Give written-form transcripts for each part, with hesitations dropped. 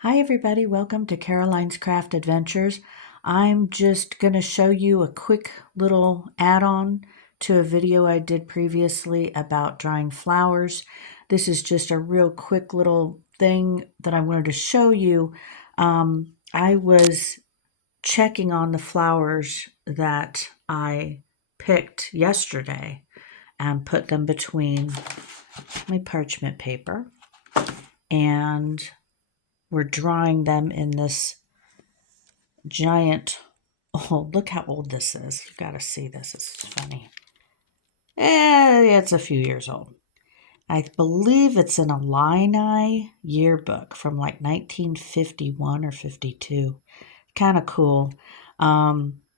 Hi everybody, welcome to Caroline's Craft Adventures. I'm just going to show you a quick little add-on to a video I did previously about drying flowers. This is just a real quick little thing that I wanted to show you. I was checking on the flowers that I picked yesterday and put them between my parchment paper, and we're drying them in this giant. Oh, look how old this is. You got to see this. It's funny. It's a few years old. I believe it's an Illini yearbook from like 1951 or 52. Kind of cool.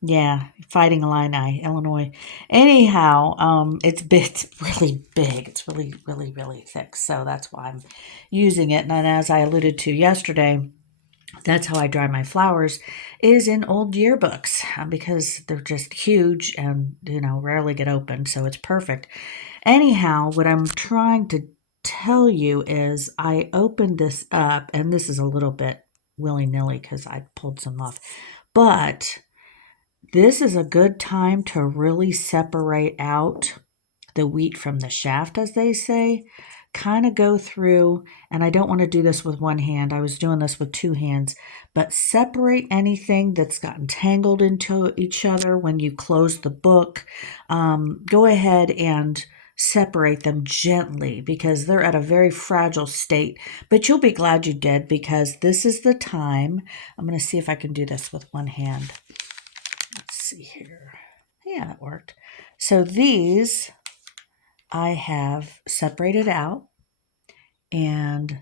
Yeah, Fighting Illini, Illinois. Anyhow, it's really big. It's really, really, really thick. So that's why I'm using it. And as I alluded to yesterday, that's how I dry my flowers, is in old yearbooks, because they're just huge and rarely get opened, so it's perfect. Anyhow, what I'm trying to tell you is I opened this up, and this is a little bit willy-nilly because I pulled some off, but this is a good time to really separate out the wheat from the shaft, as they say. Kind of go through, and I don't want to do this with one hand. I was doing this with two hands, but separate anything that's gotten tangled into each other when you close the book. Go ahead and separate them gently because they're at a very fragile state, but you'll be glad you did, because this is the time. I'm going to see if I can do this with one hand. Let's see here. Yeah, that worked. So these I have separated out, and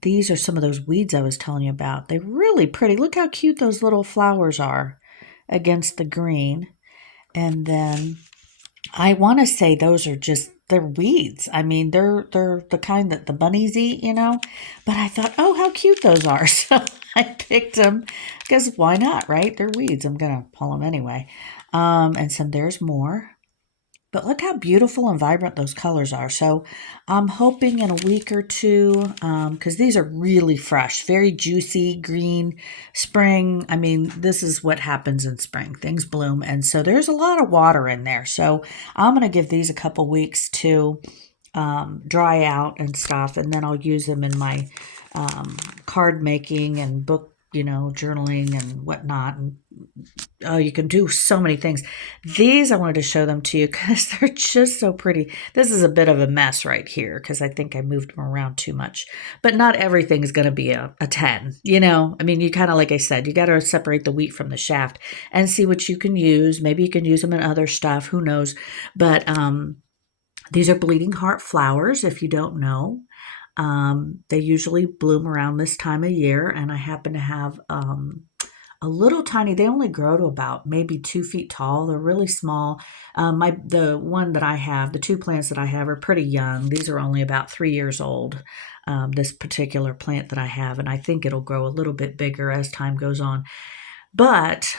these are some of those weeds I was telling you about. They're really pretty. Look how cute those little flowers are against the green. And then I want to say those are they're weeds. I mean, they're the kind that the bunnies eat. But I thought, oh, how cute those are. So I picked them because why not, right? They're weeds. I'm going to pull them anyway. There's more. But look how beautiful and vibrant those colors are. So I'm hoping in a week or two, because these are really fresh, very juicy, green, spring. I mean, this is what happens in spring. Things bloom. And so there's a lot of water in there. So I'm going to give these a couple weeks to dry out and stuff. And then I'll use them in my card making and book, journaling and whatnot. And oh, you can do so many things. These, I wanted to show them to you because they're just so pretty. This is a bit of a mess right here because I think I moved them around too much. But not everything is going to be a 10, I mean, you kind of, like I said, you got to separate the wheat from the shaft and see what you can use. Maybe you can use them in other stuff. Who knows? But these are bleeding heart flowers, if you don't know. They usually bloom around this time of year, and I happen to have a little tiny. They only grow to about maybe 2 feet tall. They're really small. The one that I have, the two plants that I have, are pretty young. These are only about 3 years old. This particular plant that I have, and I think it'll grow a little bit bigger as time goes on. But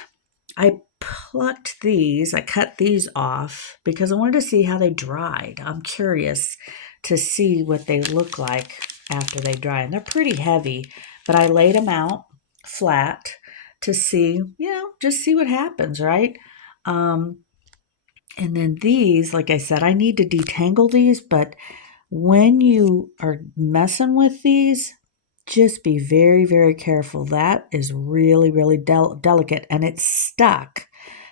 I plucked these. I cut these off because I wanted to see how they dried. I'm curious to see what they look like after they dry. And they're pretty heavy, but I laid them out flat to see, just see what happens, right? And then these, like I said, I need to detangle these, but when you are messing with these, just be very, very careful. That is really, really delicate, and it's stuck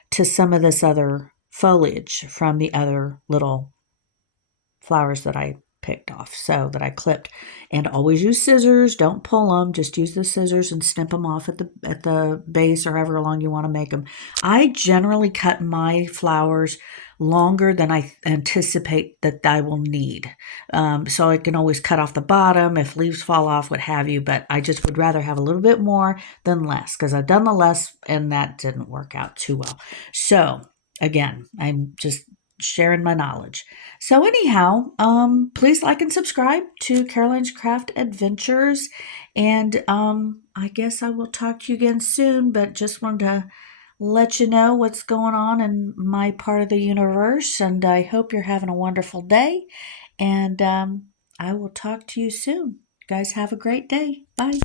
to some of this other foliage from the other little flowers that I picked off, so that I clipped. And always use scissors. Don't pull them. Just use the scissors and snip them off at the base, or however long you want to make them. I generally cut my flowers longer than I anticipate that I will need. So I can always cut off the bottom if leaves fall off, what have you. But I just would rather have a little bit more than less, because I've done the less and that didn't work out too well. So again, I'm just sharing my knowledge. So anyhow, please like and subscribe to Caroline's Craft Adventures. And I guess I will talk to you again soon, but just wanted to let you know what's going on in my part of the universe. And I hope you're having a wonderful day. And I will talk to you soon. guys have a great day. Bye.